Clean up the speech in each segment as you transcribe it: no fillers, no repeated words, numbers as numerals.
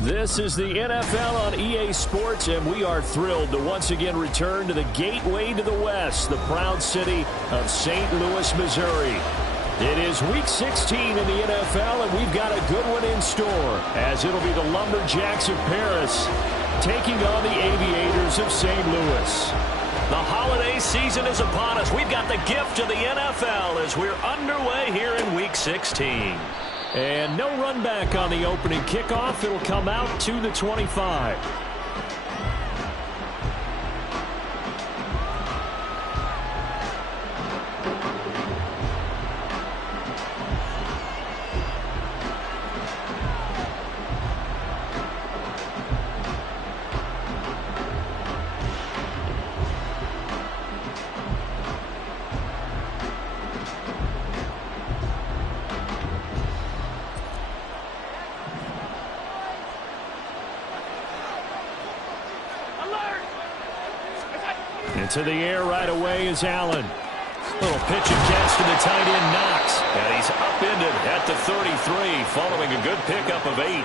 This is the NFL on EA Sports, and we are thrilled to once again return to the gateway to the West, the proud city of St. Louis, Missouri. It is Week 16 in the NFL, and we've got a good one in store, as it'll be the Lumberjacks of Paris taking on the Aviators of St. Louis. The holiday season is upon us. We've got the gift of the NFL as we're underway here in Week 16. And no run back on the opening kickoff. It'll come out to the 25. Into the air right away is Allen. Little pitch and catch to the tight end, Knox. And he's upended at the 33 following a good pickup of 8.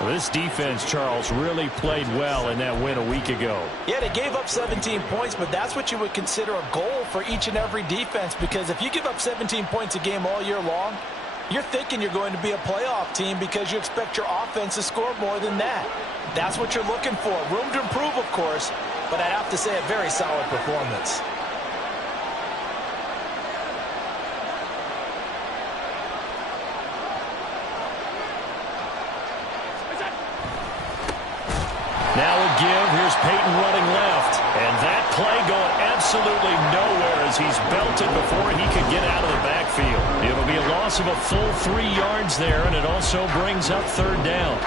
Well, this defense, Charles, really played well in that win a week ago. Yeah, they gave up 17 points, but that's what you would consider a goal for each and every defense, because if you give up 17 points a game all year long, you're thinking you're going to be a playoff team because you expect your offense to score more than that. That's what you're looking for. Room to improve, of course, but I'd have to say a very solid performance. Now a give. Here's Peyton running left. And that play going absolutely nowhere as he's belted before he could get out of the backfield. It'll be a loss of a full 3 yards there, and it also brings up 3rd down.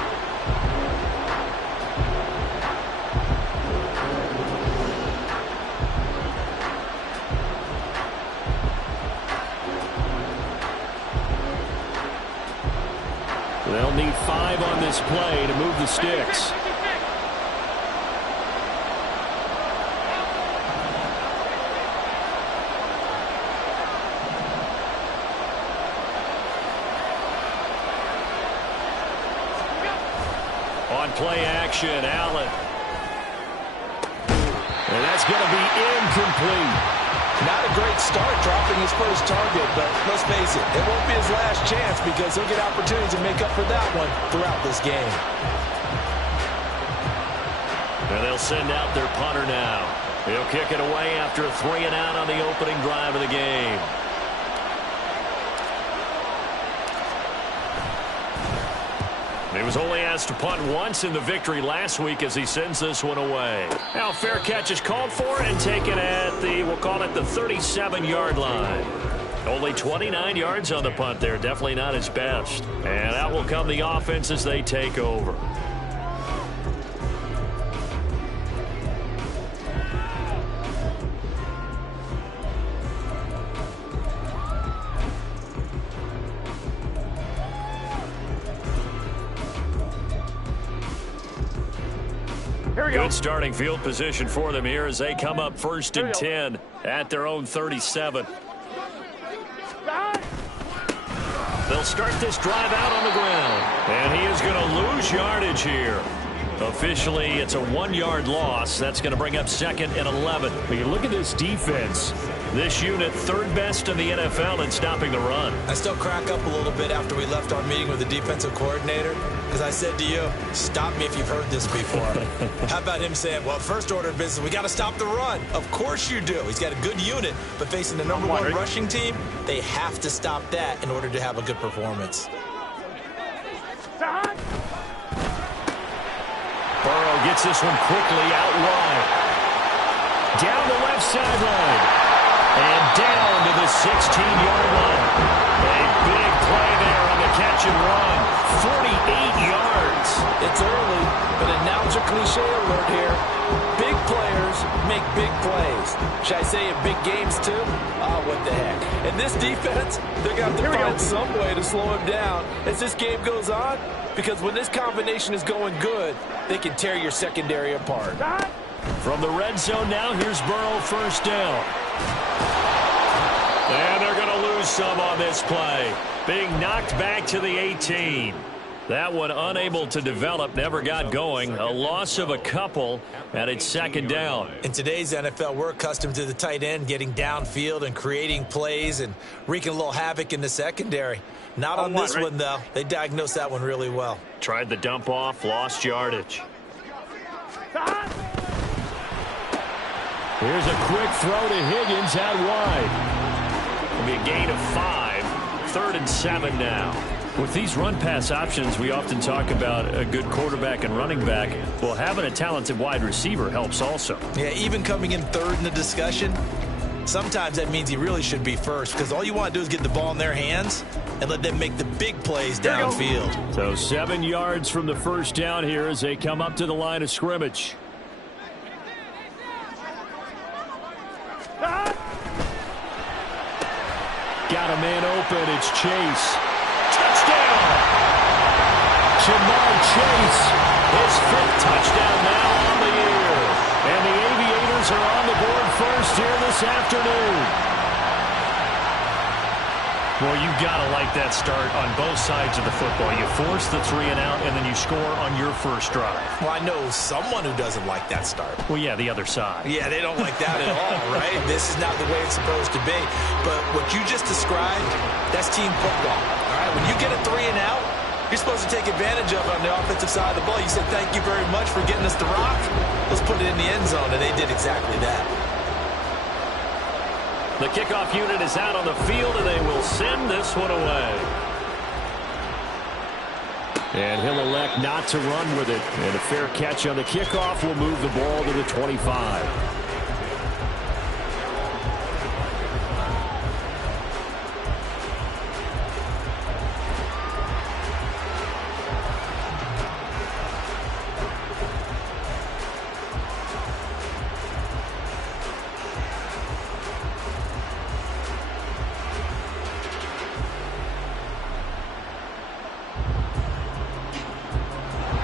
They'll need 5 on this play to move the sticks. On play action, Allen. And that's going to be incomplete. Not a great start dropping his first target, but let's face it, it won't be his last chance because he'll get opportunities to make up for that one throughout this game. And they'll send out their punter now. He'll kick it away after a 3 and out on the opening drive of the game. He was only asked to punt once in the victory last week as he sends this one away. Now fair catch is called for and taken at the, we'll call it the 37-yard line. Only 29 yards on the punt there. Definitely not his best. And out will come the offense as they take over. Good starting field position for them here as they come up 1st and 10 at their own 37. They'll start this drive out on the ground. And he is going to lose yardage here. Officially, it's a 1-yard loss. That's going to bring up 2nd and 11. But you look at this defense. This unit 3rd best in the NFL in stopping the run. I still crack up a little bit after we left our meeting with the defensive coordinator because I said to you, stop me if you've heard this before. How about him saying, well, first order of business, we got to stop the run. Of course you do. He's got a good unit, but facing the number 1 rushing team, they have to stop that in order to have a good performance. Burrow gets this one quickly out wide. Down the left sideline. And down to the 16-yard line. A big play there on the catch and run. 48 yards. It's early, but announcer cliche alert here. Big players make big plays. Should I say in big games too? Oh, what the heck. And this defense, they're going to have to find some way to slow him down as this game goes on. Because when this combination is going good, they can tear your secondary apart. From the red zone now, here's Burrow 1st down. And they're going to lose some on this play. Being knocked back to the 18. That one unable to develop, never got going. A loss of a couple, and it's second down. In today's NFL, we're accustomed to the tight end getting downfield and creating plays and wreaking a little havoc in the secondary. Not on this one, though. They diagnosed that one really well. Tried the dump off, lost yardage. Here's a quick throw to Higgins out wide. It'll be a gain of 5. 3rd and 7 now. With these run-pass options, we often talk about a good quarterback and running back. Well, having a talented wide receiver helps also. Yeah, even coming in 3rd in the discussion, sometimes that means he really should be first, because all you want to do is get the ball in their hands and let them make the big plays downfield. So 7 yards from the first down here as they come up to the line of scrimmage. Got a man open. It's Chase. Touchdown! Jamar Chase, his 5th touchdown now on the year. And the Aviators are on the board first here this afternoon. Well, you've got to like that start on both sides of the football. You force the 3 and out, and then you score on your first drive. Well, I know someone who doesn't like that start. Well, yeah, the other side. Yeah, they don't like that at all, right? This is not the way it's supposed to be. But what you just described, that's team football. All right, when you get a 3 and out, you're supposed to take advantage of it on the offensive side of the ball. You said, thank you very much for getting us the rock. Let's put it in the end zone, and they did exactly that. The kickoff unit is out on the field, and they will send this one away. And he'll elect not to run with it. And a fair catch on the kickoff will move the ball to the 25.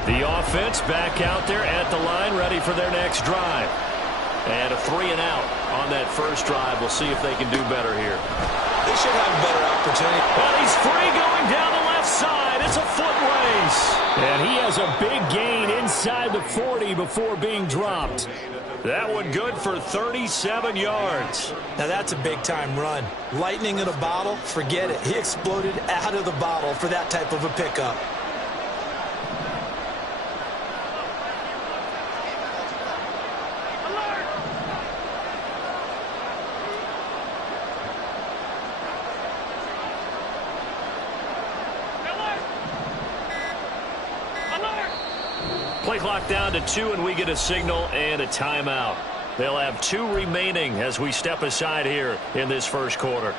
The offense back out there at the line, ready for their next drive. And a 3 and out on that first drive. We'll see if they can do better here. They should have a better opportunity. Well, he's free going down the left side. It's a foot race. And he has a big gain inside the 40 before being dropped. That one good for 37 yards. Now that's a big-time run. Lightning in a bottle, forget it. He exploded out of the bottle for that type of a pickup. Play clock down to 2, and we get a signal and a timeout. They'll have 2 remaining as we step aside here in this first quarter.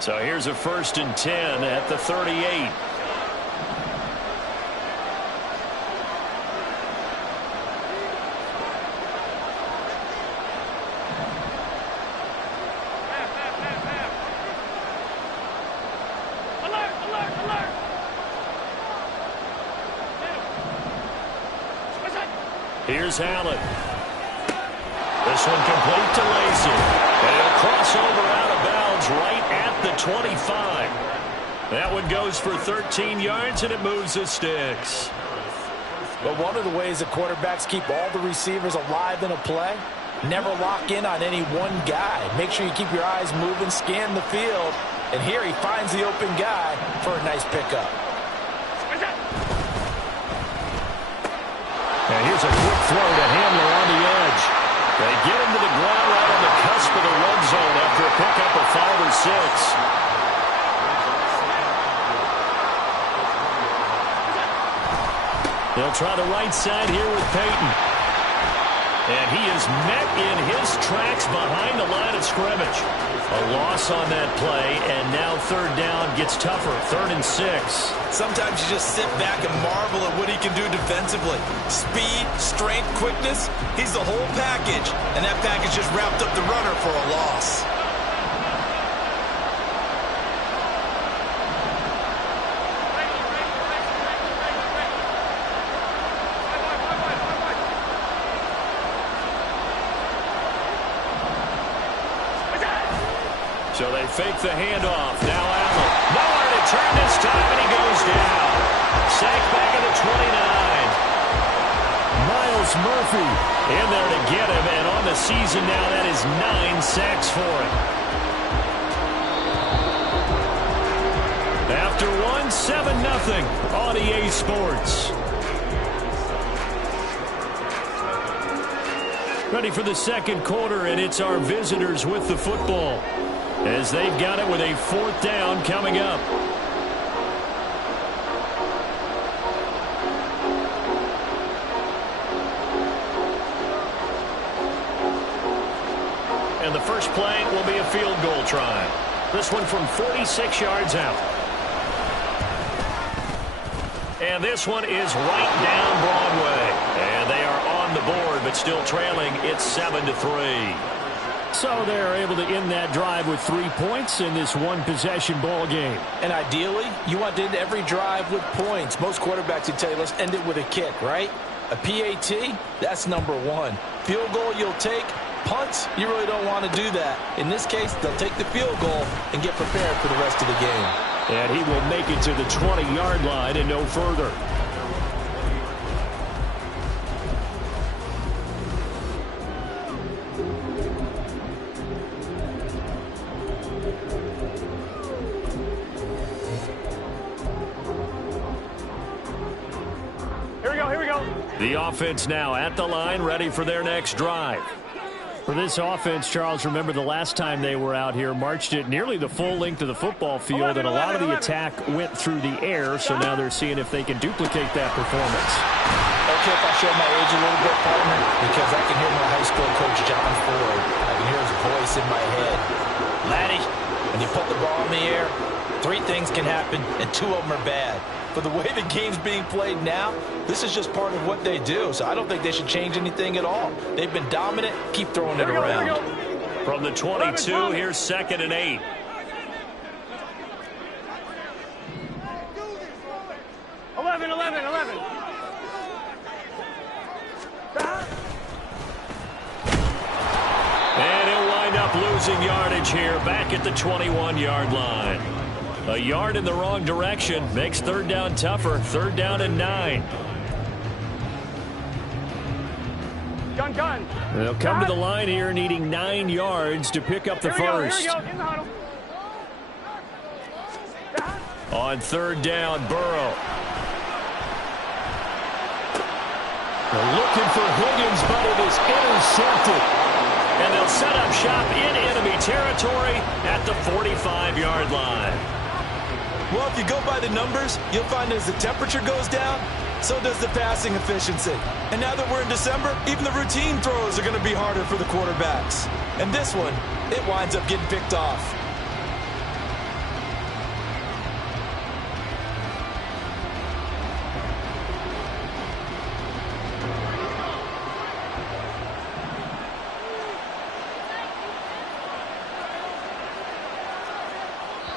So here's a 1st and 10 at the 38. Here's Allen. This one complete to Lacy. And he'll cross over out of bounds right at the 25. That one goes for 13 yards, and it moves the sticks. But one of the ways that quarterbacks keep all the receivers alive in a play, never lock in on any one guy. Make sure you keep your eyes moving, scan the field. And here he finds the open guy for a nice pickup. And here's a quick throw to Hamler on the edge. They get him to the ground right on the cusp of the red zone after a pickup of 5 or 6. They'll try the right side here with Peyton. And he is met in his tracks behind the line of scrimmage. A loss on that play, and now 3rd down gets tougher, 3rd and 6. Sometimes you just sit back and marvel at what he can do defensively. Speed, strength, quickness, he's the whole package. And that package just wrapped up the runner for a loss. So they fake the handoff. Now Allen. Nowhere to turn this time, and he goes down. Sacked back at the 29. Miles Murphy in there to get him, and on the season now, that is 9 sacks for him. After one, 7-0 on EA Sports. Ready for the second quarter, and it's our visitors with the football as they've got it with a 4th down coming up. And the first play will be a field goal try. This one from 46 yards out. And this one is right down Broadway. And they are on the board, but still trailing. It's 7-3. So they're able to end that drive with 3 points in this one-possession ball game. And ideally, you want to end every drive with points. Most quarterbacks would tell you, let's end it with a kick, right? A PAT, that's number 1. Field goal you'll take. Punts, you really don't want to do that. In this case, they'll take the field goal and get prepared for the rest of the game. And he will make it to the 20-yard line and no further. Here we go. The offense now at the line, ready for their next drive. For this offense, Charles, remember the last time they were out here, marched it nearly the full length of the football field, and a lot of the attack went through the air, so now they're seeing if they can duplicate that performance. Okay, if I show my age a little bit, partner, because I can hear my high school coach, John Ford. I can hear his voice in my head. Laddie, when you put the ball in the air, 3 things can happen, and 2 of them are bad. For the way the game's being played now, this is just part of what they do. So I don't think they should change anything at all. They've been dominant. Keep throwing it around. From the 22, here's 2nd and 8. Eleven. And he'll wind up losing yardage here back at the 21-yard line. A yard in the wrong direction makes 3rd down tougher. 3rd down and 9. Gun. They'll come to the line here needing 9 yards to pick up the first. Here we go. In the huddle. On 3rd down, Burrow. They're looking for Higgins, but it is intercepted. And they'll set up shop in enemy territory at the 45-yard line. Well, if you go by the numbers, you'll find as the temperature goes down, so does the passing efficiency. And now that we're in December, even the routine throws are going to be harder for the quarterbacks. And this one, it winds up getting picked off.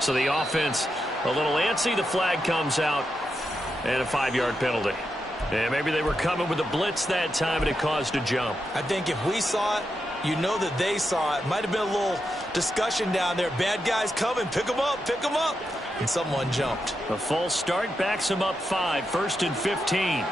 So the offense a little antsy. The flag comes out and a 5-yard penalty. And maybe they were coming with a blitz that time and it caused a jump. I think if we saw it, you know that they saw it. Might have been a little discussion down there. Bad guys coming. Pick them up. And someone jumped. A false start backs them up 5. 1st and 15.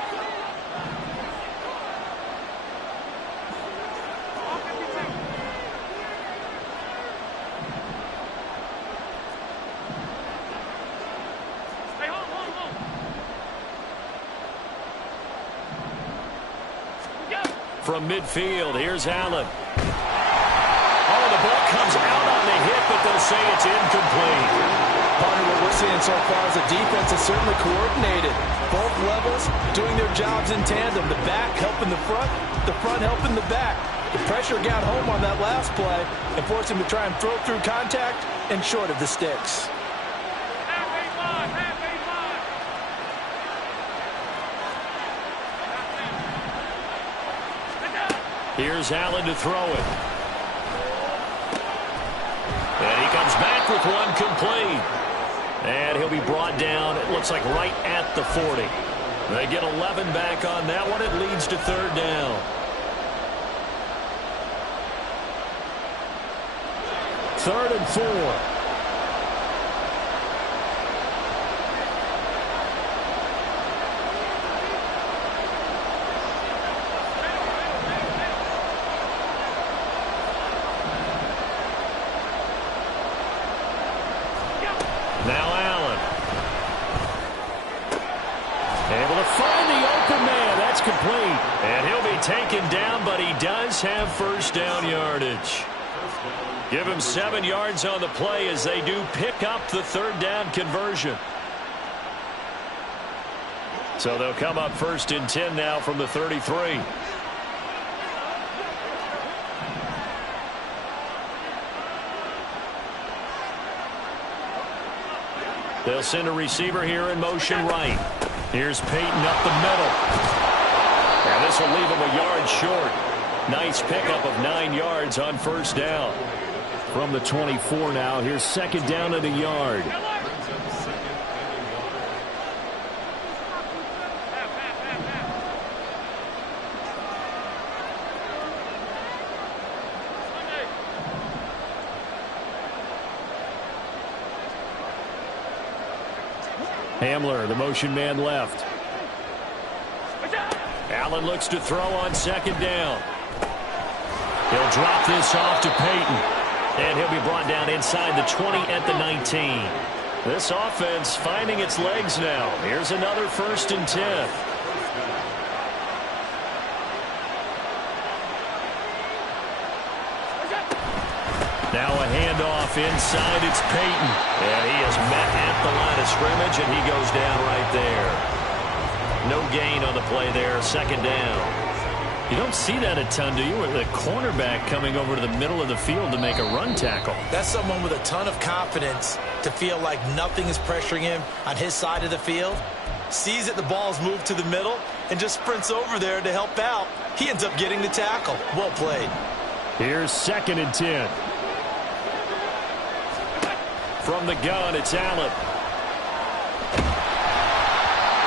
From midfield, here's Allen. Oh, the ball comes out on the hit, but they'll say it's incomplete. Partner, what we're seeing so far is the defense is certainly coordinated. Both levels doing their jobs in tandem. The back helping the front helping the back. The pressure got home on that last play and forced him to try and throw through contact and short of the sticks. Here's Allen to throw it. And he comes back with one complete. And he'll be brought down, it looks like right at the 40. They get 11 back on that one. It leads to 3rd down. 3rd and 4. Now Allen. Able to find the open man. That's complete. And he'll be taken down, but he does have first down yardage. Give him 7 yards on the play as they do pick up the 3rd down conversion. So they'll come up 1st and 10 now from the 33. They'll send a receiver here in motion right. Here's Peyton up the middle. And this will leave him a yard short. Nice pickup of 9 yards on 1st down. From the 24 now, here's 2nd down and a yard. Hamler, the motion man left. Allen looks to throw on 2nd down. He'll drop this off to Peyton. And he'll be brought down inside the 20 at the 19. This offense finding its legs now. Here's another 1st and 10. Now a handoff inside. It's Peyton. And he is met at the line of scrimmage, and he goes down right there. No gain on the play there. 2nd down. You don't see that a ton, do you? With a cornerback coming over to the middle of the field to make a run tackle. That's someone with a ton of confidence to feel like nothing is pressuring him on his side of the field. Sees that the ball's moved to the middle and just sprints over there to help out. He ends up getting the tackle. Well played. Here's 2nd and 10. From the gun, it's Allen.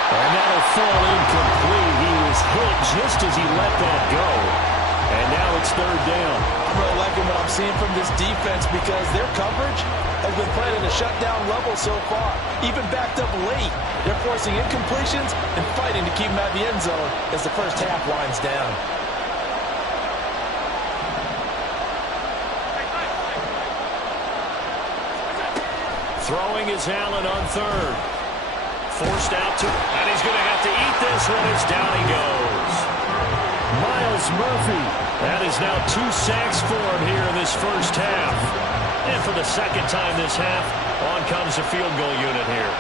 And that'll fall incomplete. He was hit just as he let that go. And now it's 3rd down. I'm really liking what I'm seeing from this defense because their coverage has been played at a shutdown level so far. Even backed up late. They're forcing incompletions and fighting to keep them out of the end zone as the first half winds down. Throwing is Allen on 3rd. Forced out to, and he's going to have to eat this one as down he goes. Miles Murphy. That is now 2 sacks for him here in this first half. And for the 2nd time this half, on comes the field goal unit here.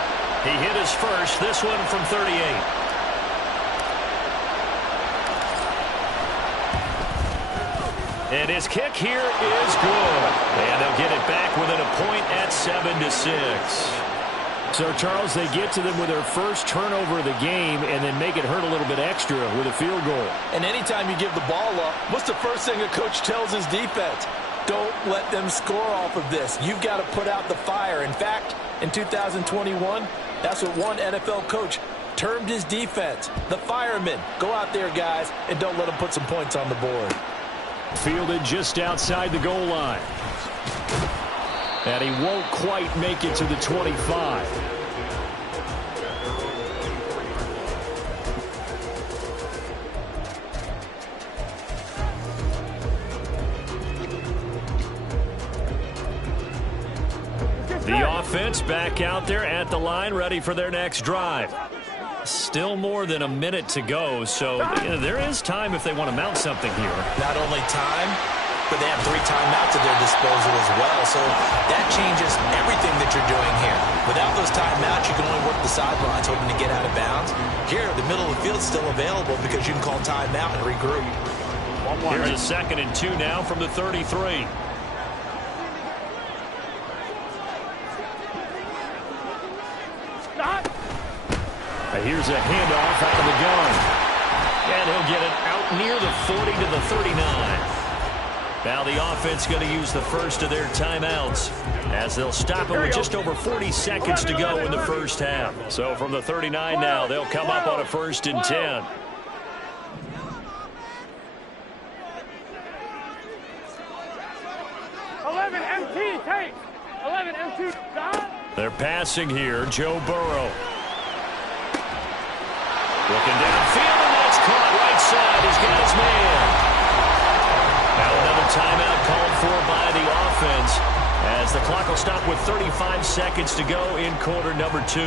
He hit his first, this one from 38. And his kick here is good. And they'll get it back within a point at 7-6. So, Charles, they get to them with their first turnover of the game and then make it hurt a little bit extra with a field goal. And anytime you give the ball up, what's the first thing a coach tells his defense? Don't let them score off of this. You've got to put out the fire. In fact, in 2021, that's what one NFL coach termed his defense. The firemen. Go out there, guys, and don't let them put some points on the board. Fielded just outside the goal line. And he won't quite make it to the 25. The offense back out there at the line, ready for their next drive. Still more than a minute to go, so there is time if they want to mount something here. Not only time, but they have 3 timeouts at their disposal as well, so that changes everything that you're doing here. Without those timeouts, you can only work the sidelines hoping to get out of bounds. Here, the middle of the field is still available because you can call timeout and regroup. Here's a 2nd and 2 now from the 33. Here's a handoff out of the gun. And he'll get it out near the 40 to the 39. Now the offense going to use the first of their timeouts as they'll stop it with just over 40 seconds to go in the first half. So from the 39 now, they'll come up on a 1st and 10. 11 MT, take. 11 MT, stop. They're passing here. Joe Burrow. Looking downfield, and that's caught right side. He's got his man. Now another timeout called for by the offense as the clock will stop with 35 seconds to go in quarter number 2.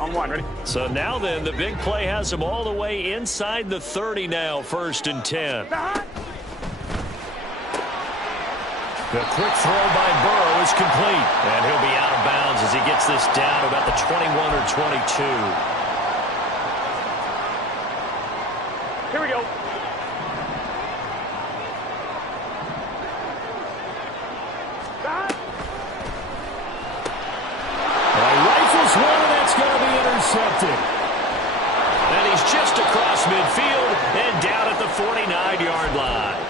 On one, ready? So now then, the big play has them all the way inside the 30 now, 1st and 10. The quick throw by Burrow is complete. And he'll be out of bounds as he gets this down to about the 21 or 22. Here we go. Rifles one, and that's going to be intercepted. And he's just across midfield and down at the 49-yard line.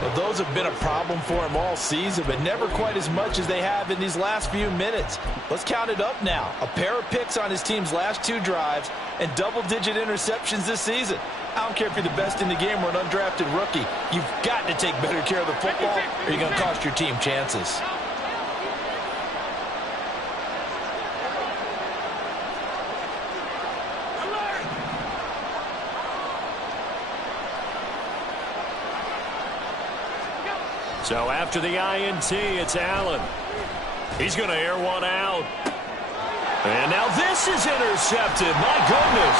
Well, those have been a problem for him all season, but never quite as much as they have in these last few minutes. Let's count it up now. A pair of picks on his team's last 2 drives and double-digit interceptions this season. I don't care if you're the best in the game or an undrafted rookie. You've got to take better care of the football or you're going to cost your team chances. So after the INT, it's Allen. He's going to air one out. And now this is intercepted. My goodness.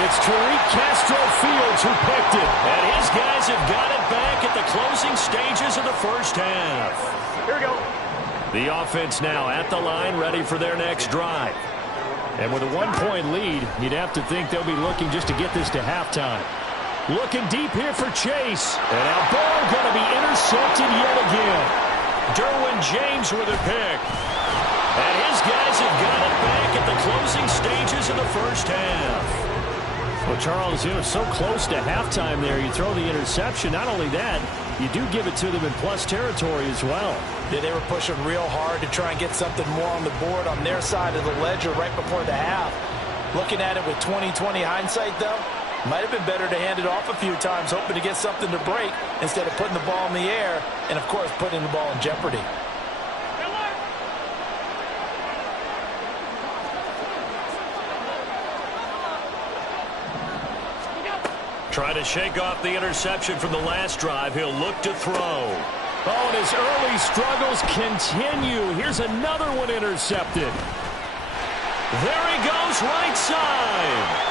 It's Tariq Castro Fields who picked it. And his guys have got it back at the closing stages of the first half. Here we go. The offense now at the line, ready for their next drive. And with a 1-point lead, you'd have to think they'll be looking just to get this to halftime. Looking deep here for Chase. And now Burrow going to be intercepted yet again. Derwin James with a pick. And his guys have got it back at the closing stages of the first half. Well, Charles, so close to halftime there. You throw the interception. Not only that, you do give it to them in plus territory as well. Yeah, they were pushing real hard to try and get something more on the board on their side of the ledger right before the half. Looking at it with 20/20 hindsight, though, might have been better to hand it off a few times, hoping to get something to break instead of putting the ball in the air and, of course, putting the ball in jeopardy. Try to shake off the interception from the last drive. He'll look to throw. Oh, and his early struggles continue. Here's another one intercepted. There he goes, right side.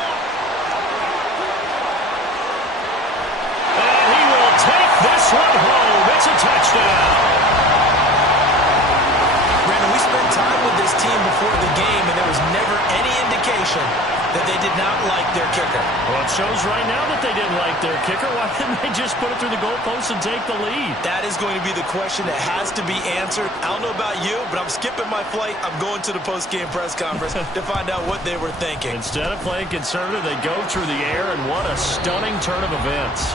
And he will take this one home. It's a touchdown. Brandon, we spent time with this team before the game, and there was never any indication that they did not like their kicker. Well, it shows right now that they didn't like their kicker. Why didn't they just put it through the goalpost and take the lead? That is going to be the question that has to be answered. I don't know about you, but I'm skipping my flight. I'm going to the post-game press conference to find out what they were thinking. Instead of playing conservative, they go through the air, and what a stunning turn of events.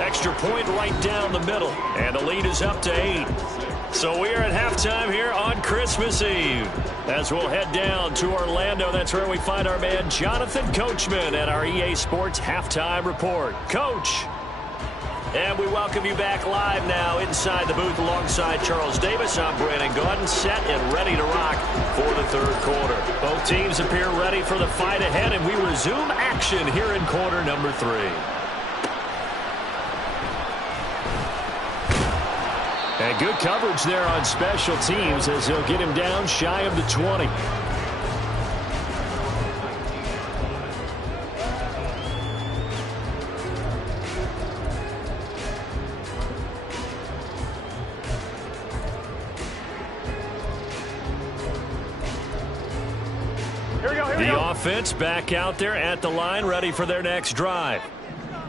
Extra point right down the middle, and the lead is up to 8. So we are at halftime here on Christmas Eve. As we'll head down to Orlando, that's where we find our man Jonathan Coachman at our EA Sports Halftime Report. Coach. And we welcome you back live now inside the booth alongside Charles Davis. I'm Brandon Gaudin, set and ready to rock for the third quarter. Both teams appear ready for the fight ahead, and we resume action here in quarter number 3. And good coverage there on special teams as they'll get him down shy of the 20. The offense back out there at the line, ready for their next drive.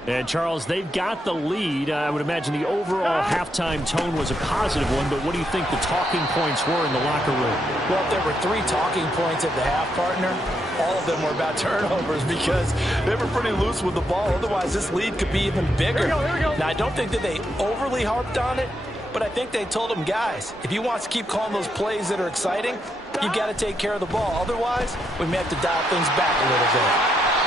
And, Charles, they've got the lead. I would imagine the overall halftime tone was a positive one, but what do you think the talking points were in the locker room? Well, if there were 3 talking points at the half, partner, all of them were about turnovers because they were pretty loose with the ball. Otherwise, this lead could be even bigger. Here we go. Now, I don't think that they overly harped on it, but I think they told them, guys, if he wants to keep calling those plays that are exciting, you've got to take care of the ball. Otherwise, we may have to dial things back a little bit.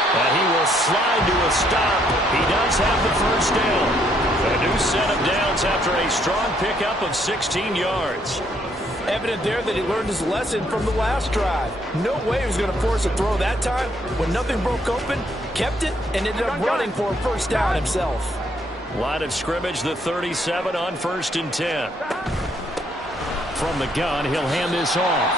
And he will slide to a stop. He does have the first down. A new set of downs after a strong pickup of 16 yards. Evident there that he learned his lesson from the last drive. No way he was going to force a throw that time. When nothing broke open, kept it, and ended up running for a first down himself. Line of scrimmage, the 37 on 1st and 10. From the gun, he'll hand this off.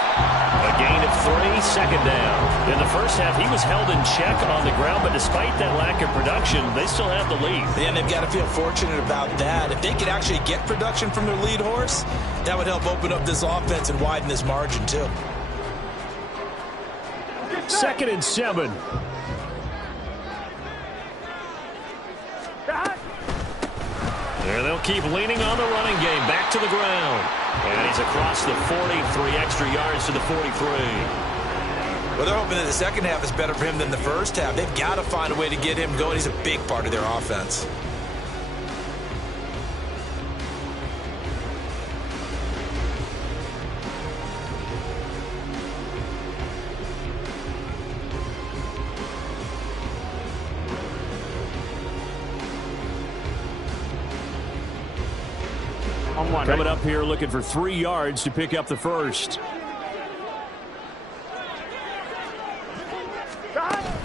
A gain of 3, second down. In the first half, he was held in check on the ground, but despite that lack of production, they still have the lead. And they've got to feel fortunate about that. If they could actually get production from their lead horse, that would help open up this offense and widen this margin, too. 2nd and 7. There they'll keep leaning on the running game. Back to the ground. And he's across the 40, 3 extra yards to the 43. Well, they're hoping that the second half is better for him than the first half. They've got to find a way to get him going. He's a big part of their offense. Coming up here looking for 3 yards to pick up the first.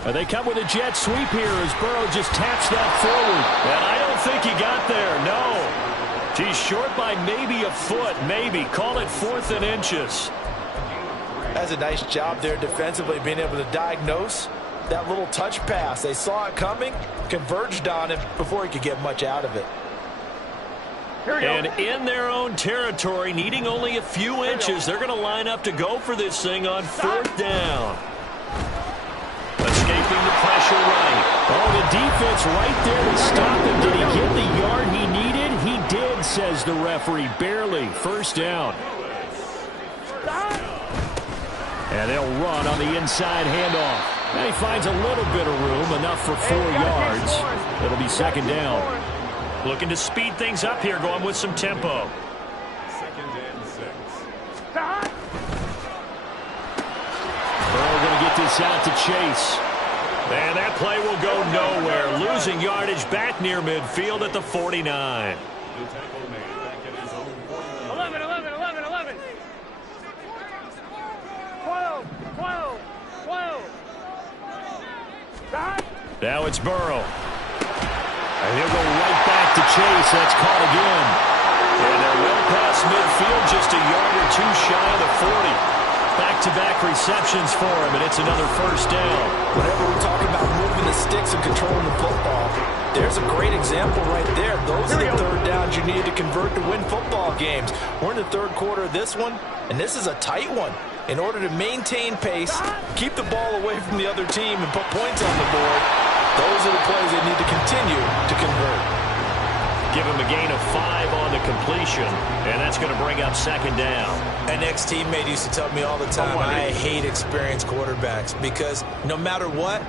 They come with a jet sweep here as Burrow just taps that forward. And I don't think he got there, no. He's short by maybe a foot, maybe. Call it 4th and inches. That's a nice job there defensively, being able to diagnose that little touch pass. They saw it coming, converged on him before he could get much out of it. And in their own territory, needing only a few inches, they're going to line up to go for this thing on 4th down. Escaping the pressure right. Oh, the defense right there to stop him. Did he get the yard he needed? He did, says the referee. Barely. 1st down. And they'll run on the inside handoff. And he finds a little bit of room, enough for 4 yards. It'll be 2nd down. Looking to speed things up here, going with some tempo. 2nd and 6. Burrow going to get this out to Chase. And that play will go nowhere. Losing yardage back near midfield at the 49. 11, 11, 11, 11. 12, 12, 12. Now it's Burrow. And he'll go right back to Chase. That's caught again. And they're well past midfield, just a yard or 2 shy of the 40. Back-to-back receptions for him, and it's another 1st down. Whenever we talk about moving the sticks and controlling the football, there's a great example right there. Those are the 3rd downs you need to convert to win football games. We're in the 3rd quarter of this one, and this is a tight one. In order to maintain pace, keep the ball away from the other team, and put points on the board, those are the plays they need to continue to convert. Give him a gain of 5 on the completion, and that's going to bring up 2nd down. An ex-teammate used to tell me all the time, I hate experienced quarterbacks because no matter what,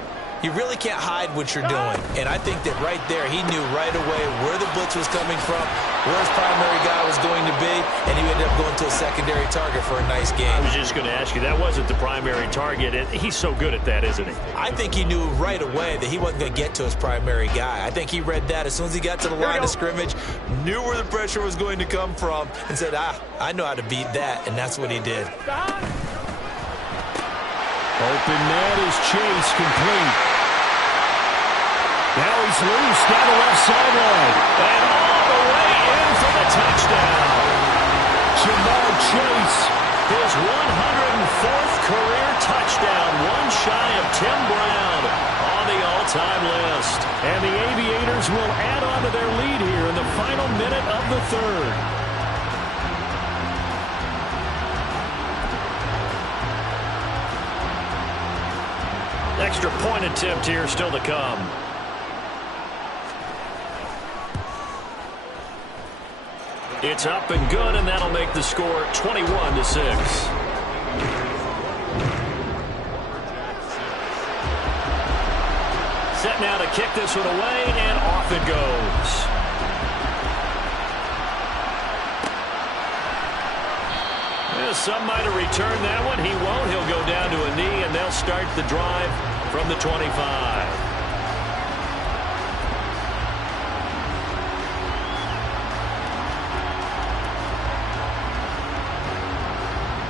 you really can't hide what you're doing. And I think that right there, he knew right away where the blitz was coming from, where his primary guy was going to be, and he ended up going to a secondary target for a nice game. I was just going to ask you, that wasn't the primary target. He's so good at that, isn't he? I think he knew right away that he wasn't going to get to his primary guy. I think he read that as soon as he got to the line of scrimmage, knew where the pressure was going to come from, and said, I know how to beat that, and that's what he did. Open man is Chase, complete. Now he's loose down the left sideline. And all the way in for the touchdown. Jamar Chase, his 104th career touchdown, one shy of Tim Brown on the all-time list. And the Aviators will add on to their lead here in the final minute of the 3rd. Extra point attempt here still to come. It's up and good, and that'll make the score 21-6. Set now to kick this one away, and off it goes. Yeah, some might have returned that one. He won't. He'll go down to a knee, and they'll start the drive from the 25.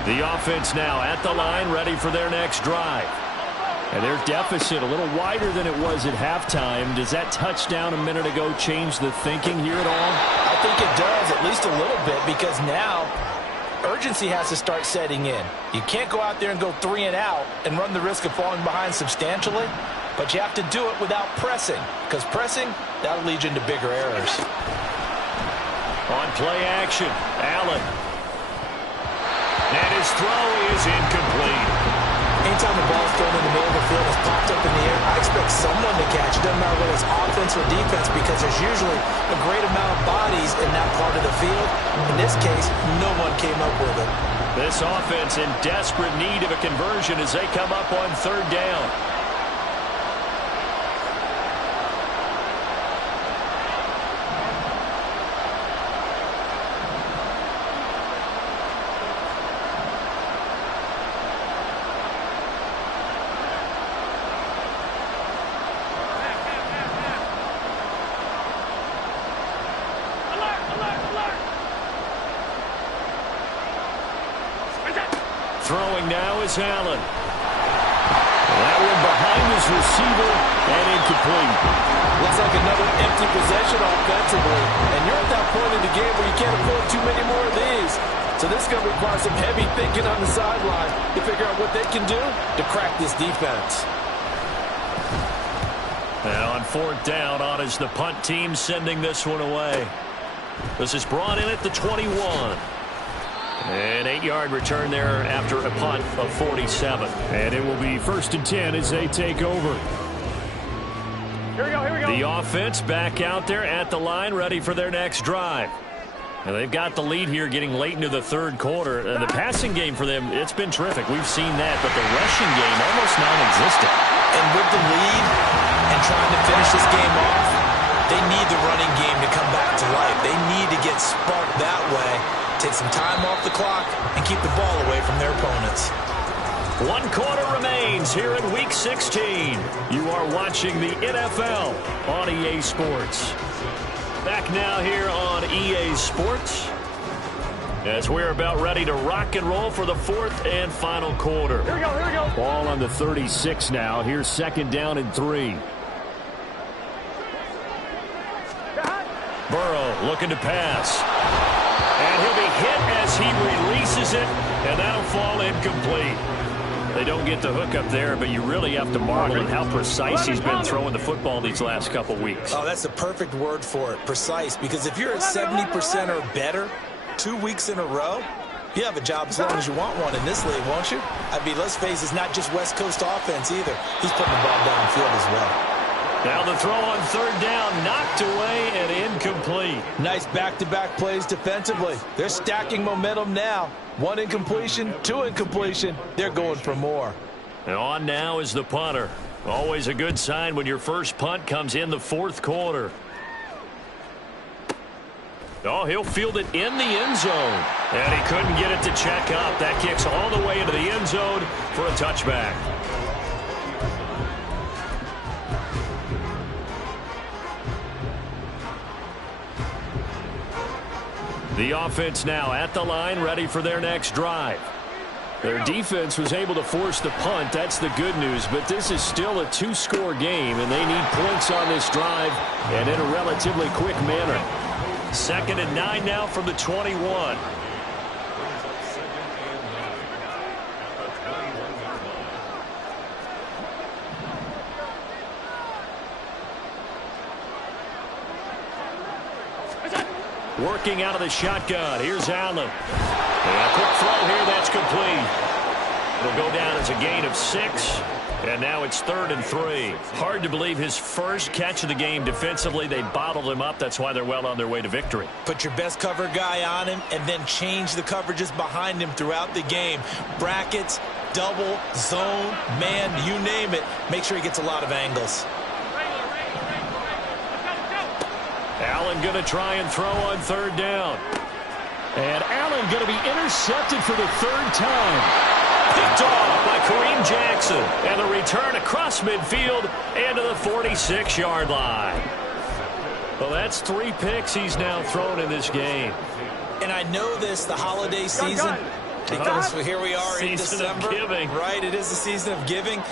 The offense now at the line, ready for their next drive. And their deficit a little wider than it was at halftime. Does that touchdown a minute ago change the thinking here at all? I think it does, at least a little bit, because now urgency has to start setting in. You can't go out there and go 3 and out and run the risk of falling behind substantially, but you have to do it without pressing, because pressing, that'll lead you into bigger errors. On play action, Allen. And his throw is incomplete. Anytime the ball's thrown in the middle of the field, it's popped up in the air, I expect someone to catch it. Doesn't matter whether it's offense or defense, because there's usually a great amount of bodies in that part of the field. In this case, no one came up with it. This offense in desperate need of a conversion as they come up on 3rd down. Throwing now is Allen. That one behind his receiver and incomplete. Looks like another empty possession offensively. And you're at that point in the game where you can't afford too many more of these. So this is going to require some heavy thinking on the sideline to figure out what they can do to crack this defense. Now on 4th down, on is the punt team sending this one away. This is brought in at the 21. An 8-yard return there after a punt of 47. And it will be 1st and 10 as they take over. Here we go, here we go. The offense back out there at the line, ready for their next drive. And they've got the lead here getting late into the 3rd quarter. And the passing game for them, it's been terrific. We've seen that, but the rushing game almost non-existent. And with the lead and trying to finish this game off, they need the running game to come back to life. They need to get sparked that way, take some time off the clock, and keep the ball away from their opponents. 1 quarter remains here in Week 16. You are watching the NFL on EA Sports. Back now here on EA Sports as we're about ready to rock and roll for the 4th and final quarter. Here we go, here we go. Ball on the 36 now. Here's 2nd down and 3. Burrow looking to pass. And he'll be hit as he releases it, and that'll fall incomplete. They don't get the hook up there, but you really have to marvel at how precise he's been throwing the football these last couple weeks. Oh, that's the perfect word for it, precise, because if you're at 70% or better 2 weeks in a row, you have a job as long as you want one in this league, won't you? I mean, let's face it, it's not just West Coast offense either. He's putting the ball downfield as well. Now the throw on 3rd down, knocked away and incomplete. Nice back-to-back plays defensively. They're stacking momentum now. 1 incompletion, 2 incompletion. They're going for more. And on now is the punter. Always a good sign when your first punt comes in the 4th quarter. Oh, he'll field it in the end zone. And he couldn't get it to check up. That kicks all the way into the end zone for a touchback. The offense now at the line, ready for their next drive. Their defense was able to force the punt. That's the good news, but this is still a 2-score game, and they need points on this drive and in a relatively quick manner. 2nd and 9 now from the 21. Working out of the shotgun. Here's Allen. And a quick throw here. That's complete. It'll go down as a gain of 6. And now it's 3rd and 3. Hard to believe his first catch of the game defensively. They bottled him up. That's why they're well on their way to victory. Put your best cover guy on him and then change the coverages behind him throughout the game. Brackets, double, zone, man, you name it. Make sure he gets a lot of angles. Allen going to try and throw on 3rd down. And Allen going to be intercepted for the third time. Picked off by Kareem Jackson. And the return across midfield and to the 46-yard line. Well, that's 3 picks he's now thrown in this game. And I know this, the holiday season, because here we are in December. Giving. Right, it is the season of giving.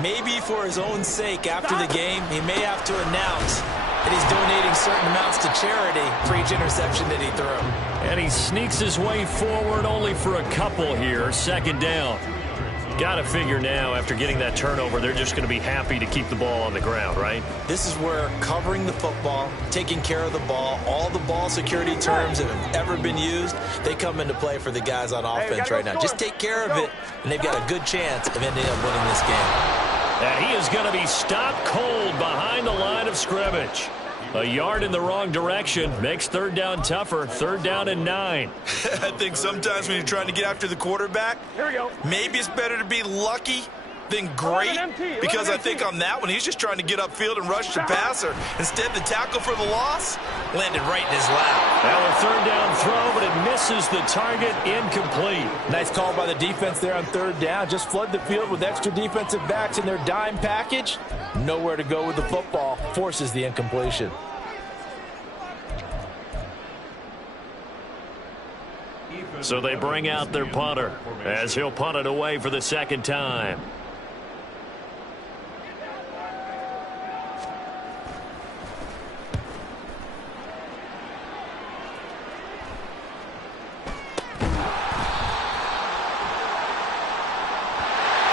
Maybe for his own sake after the game, he may have to announce that he's donating certain amounts to charity for each interception that he threw. And he sneaks his way forward only for a couple here. Second down. Got to figure now, after getting that turnover, they're just going to be happy to keep the ball on the ground, right? This is where covering the football, taking care of the ball, all the ball security terms that have ever been used, they come into play for the guys on offense right now. Just take care of it, and they've got a good chance of ending up winning this game. And he is going to be stopped cold behind the line of scrimmage. A yard in the wrong direction makes third down tougher. Third down and 9. I think sometimes when you're trying to get after the quarterback, Here we go. maybe it's better to be lucky than great, because I think on that one, he's just trying to get upfield and rush the passer. Instead, the tackle for the loss landed right in his lap. Now a third down throw, but it misses the target. Incomplete. Nice call by the defense there on third down. Just flood the field with extra defensive backs in their dime package. Nowhere to go with the football. Forces the incompletion. So they bring out their punter as he'll punt it away for the second time.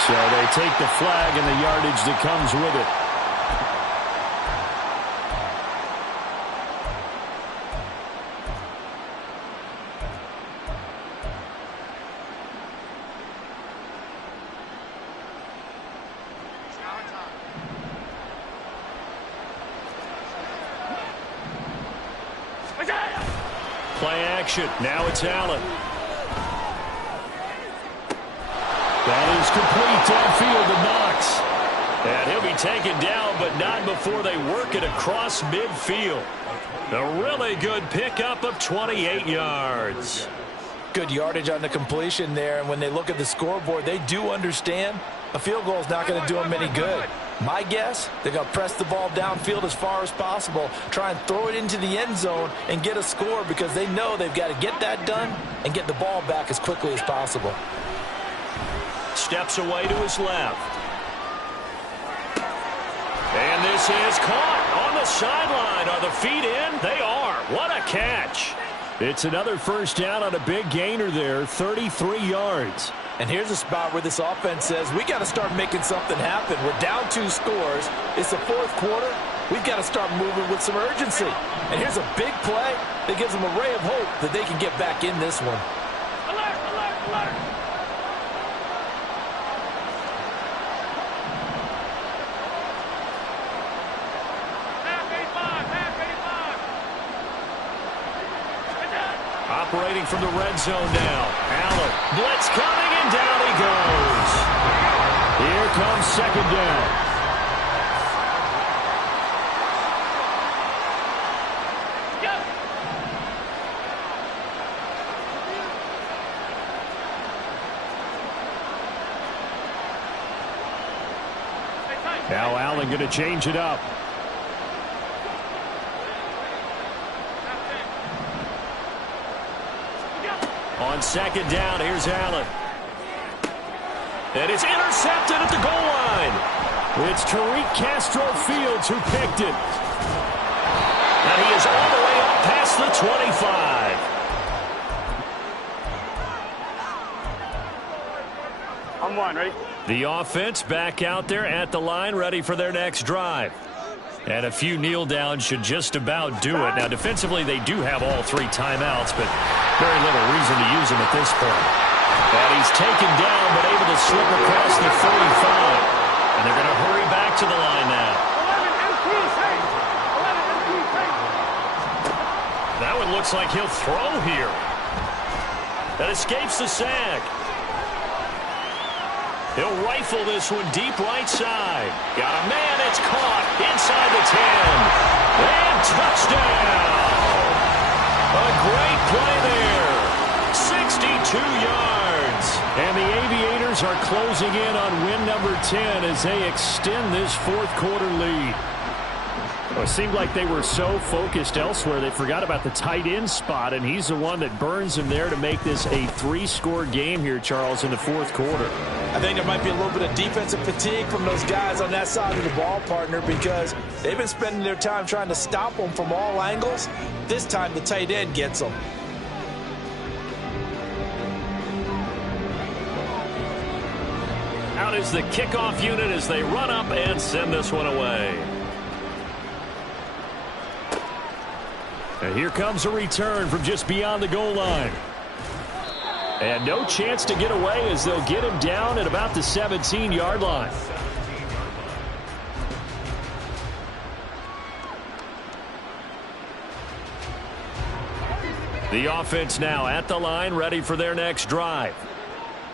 So they take the flag and the yardage that comes with it. Play action. Now it's Allen. That is complete downfield to Knox. And he'll be taken down, but not before they work it across midfield. A really good pickup of 28 yards. Good yardage on the completion there, and when they look at the scoreboard, they do understand a field goal is not going to do them any good. My guess, they're going to press the ball downfield as far as possible, try and throw it into the end zone and get a score, because they know they've got to get that done and get the ball back as quickly as possible. Steps away to his left. And this is caught on the sideline. Are the feet in? They are. What a catch. It's another first down on a big gainer there, 33 yards. And here's a spot where this offense says, we got to start making something happen. We're down 2 scores. It's the fourth quarter. We've got to start moving with some urgency. And here's a big play that gives them a ray of hope that they can get back in this one. Alert, alert, alert. Operating from the red zone now. Allen. Blitz coming, and down he goes. Here comes second down. Now Allen going to change it up. On second down, here's Allen. And it's intercepted at the goal line. It's Tariq Castro Fields who picked it. And he is all the way up past the 25. On one, ready? The offense back out there at the line, ready for their next drive. And a few kneel downs should just about do it. Now, defensively, they do have all 3 timeouts, but very little reason to use them at this point. And he's taken down, but able to slip across the 35. And they're going to hurry back to the line now. 11 MT, safe. 11 MT, safe. That one looks like he'll throw here. That escapes the sack. He'll rifle this one deep right side. Got a man, it's caught inside the 10. And touchdown. A great play there. 2 yards. And the Aviators are closing in on win number 10 as they extend this fourth quarter lead. Well, it seemed like they were so focused elsewhere they forgot about the tight end spot, and he's the one that burns them there to make this a 3-score game here, Charles, in the fourth quarter. I think there might be a little bit of defensive fatigue from those guys on that side of the ball, partner, because they've been spending their time trying to stop them from all angles. This time the tight end gets them. Out is the kickoff unit as they run up and send this one away. And here comes a return from just beyond the goal line. And no chance to get away as they'll get him down at about the 17-yard line. The offense now at the line, ready for their next drive.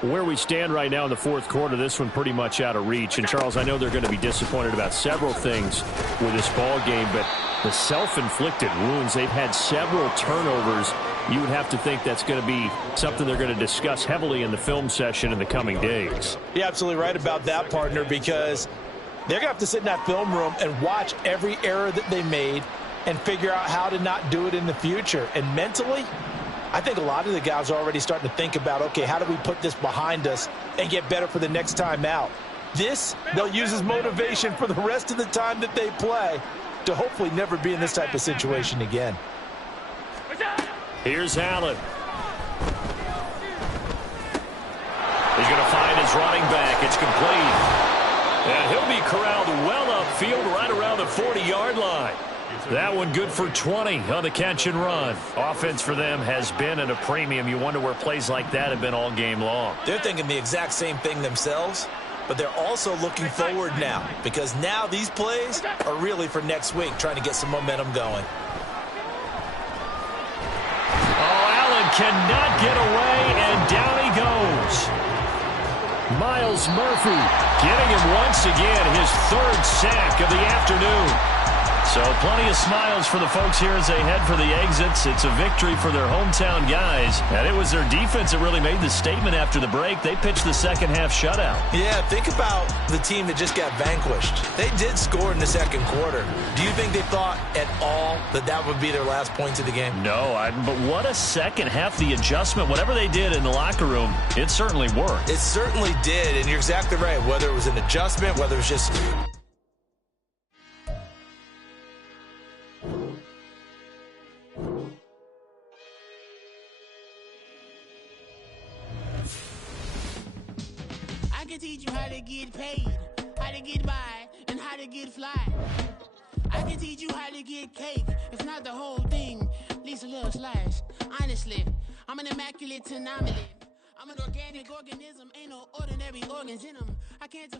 Where we stand right now in the fourth quarter, this one pretty much out of reach. And, Charles, I know they're going to be disappointed about several things with this ball game, but the self-inflicted wounds, they've had several turnovers. You would have to think that's going to be something they're going to discuss heavily in the film session in the coming days. You're absolutely right about that, partner, because they're going to have to sit in that film room and watch every error that they made and figure out how to not do it in the future. And mentally, I think a lot of the guys are already starting to think about, okay, how do we put this behind us and get better for the next time out? This, they'll use as motivation for the rest of the time that they play to hopefully never be in this type of situation again. Here's Allen. He's going to find his running back. It's complete. And he'll be corralled well upfield right around the 40-yard line. That one good for 20 on the catch and run. Offense for them has been at a premium. You wonder where plays like that have been all game long. They're thinking the exact same thing themselves, but they're also looking forward now because now these plays are really for next week, trying to get some momentum going. Oh, Allen cannot get away, and down he goes. Miles Murphy getting him once again, his third sack of the afternoon. So plenty of smiles for the folks here as they head for the exits. It's a victory for their hometown guys. And it was their defense that really made the statement after the break. They pitched the second half shutout. Yeah, think about the team that just got vanquished. They did score in the second quarter. Do you think they thought at all that that would be their last points of the game? No, but what a second half. The adjustment, whatever they did in the locker room, it certainly worked. It certainly did, and you're exactly right. Whether it was an adjustment, whether it was just... I can teach you how to get paid, how to get by, and how to get fly. I can teach you how to get cake, if not the whole thing, at least a little slice. Honestly, I'm an immaculate anomaly. I'm an organic organism, ain't no ordinary organs in them. I can't